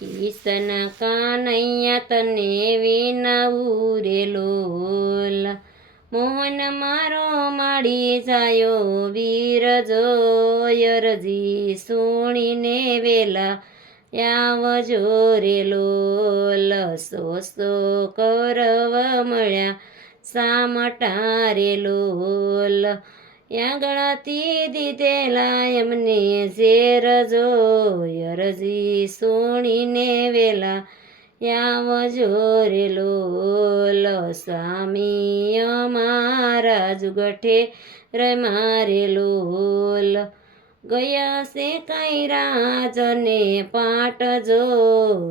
કિશન કાનૈયા તને વિનવું રે લોલ, મોહન મારો માડી જાયો વીર જોય અરજી સુણીને વેલા આવજો રે લોલ, સો કૌરવ મળ્યા સામટા રે લોલ, યાગણાથી દીધેલા એમને ઝેર જોય અરજી સુણીને વેલા આવજો રે લોલ, સ્વામી અમારા જુગઠે રમારે લોલ, ગયા છે કઈ રાજને પાટ જો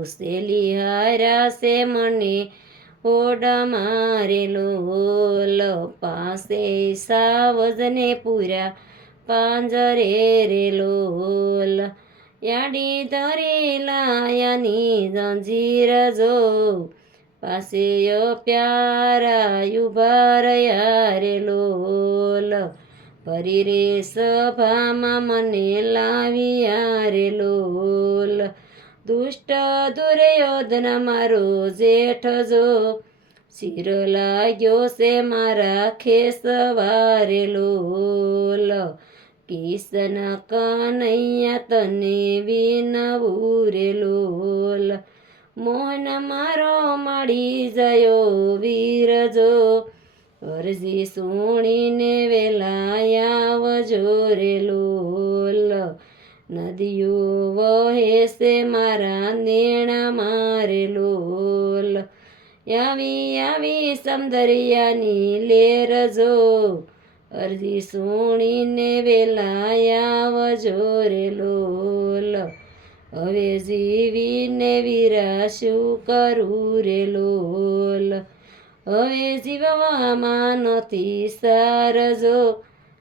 સેલી હાર્યા છે મને ઓડ મારે લોલ, પાસે સાવજને પૂર્યા પાંજરે રે લોલ, યાડી ધરેલાયાની જંજીર જો પાસે પ્યારા ઉભા રહ્યા રે લોલ, ફરી રે સભામાં મને લાવ્યા રે લોલ, દુષ્ટ દુર્યોધન મારો જેઠ જો શિર લાગ્યો છે મારા ખેસવારે લોલ, કિશન કનૈયા તને વિનવું રે લોલ, મોહન મારો મળી જયો વીર જો અરજી સુણીને વેલા આવજો રે લોલ, નદીઓ વહે છે મારા નેણા મારે લોલ, આવી સમદરિયાની લેર જો અરજી સુણીને વેલા આવજો રે લોલ, હવે જીવીને વીરા શું કરું રે લોલ, હવે જીવવામાં નથી સારજો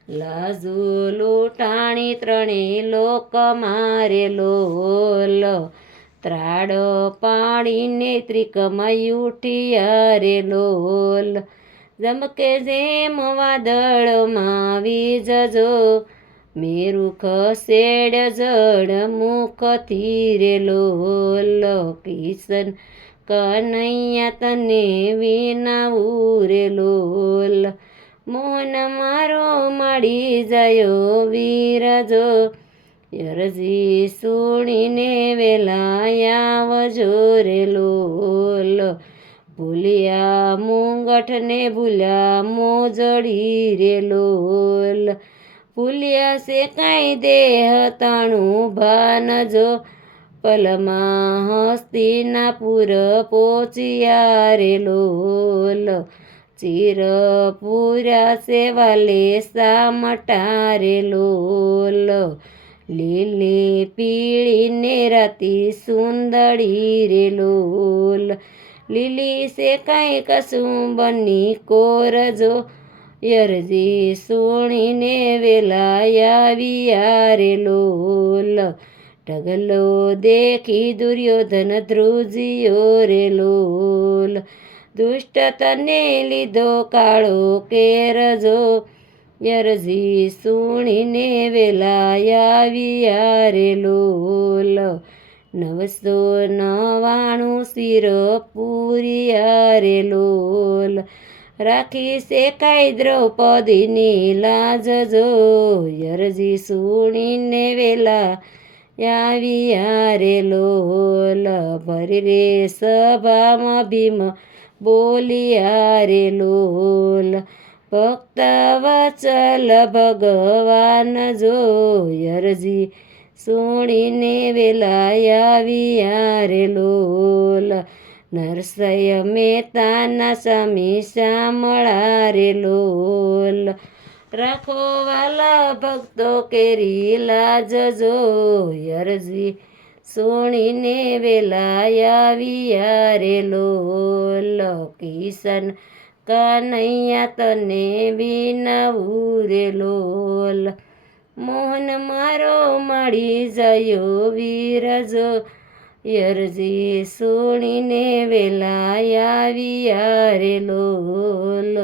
લાજો લૂંટાણી ત્રણેય લોક મારે લોલ, ત્રાડ પાડીને ત્રિકમય ઉઠ્યા રે લોલ, જમકે જેમ વાદળમાં વીજ જો મેરુ ખસેડ જળ મુખથી રે લોલ, કિશન કનૈયા તને વિનવું રે લોલ, મોહન મારો મળી જાયો વીર જો અરજી સુણીને વેલા આવજો રે લોલ, ભૂલ્યા મુંગઠને ભૂલ્યા મોજડી રે લોલ, ભૂલ્યા છે કાંઈ દેહ તાણું ભાન જો પલમાં હસ્તિનાપુર પહોંચ્યા રે લોલ, ચીર પૂર્યા છે વાલે સામટા રે લોલ, લીલી પીળીને રાતી સુંદરી રે લોલ, લીલી છે કાંઈ કશું બની કોર જો અરજી સુણીને વેલા આવ્યા રે લોલ, ઢગલો દેખી દુર્યોધન ધ્રુજ્યો રે લોલ, દુષ્ટ તને લીધો કાળો કેર જો અરજી સુણીને વેલા આવ્યા રે લોલ, 999 શિર પૂર્યા રે લોલ, રાખી છે કાંઈ દ્રૌપદીની લાજ જો અરજી સુણીને વેલા આવ્યા રે લોલ, ભરી રે સભામાં ભીમ બોલ્યા રે લોલ, ભક્ત વચલ ભગવાન જો અરજી સુણીને વેલા આવ્યા રે લોલ, નરસય મહેતાના સ્વામી શામળા રે લોલ, રાખો વાલા ભક્તો કેરી લાજ જો અરજી સુણીને વેલા આવ્યા રે લોલ, કિશન કનૈયા તને વિનવું રે લોલ, મોહન મારો મળી જાયો વીર જો અરજી સુણીને વેલા આવ્યા રે લોલ.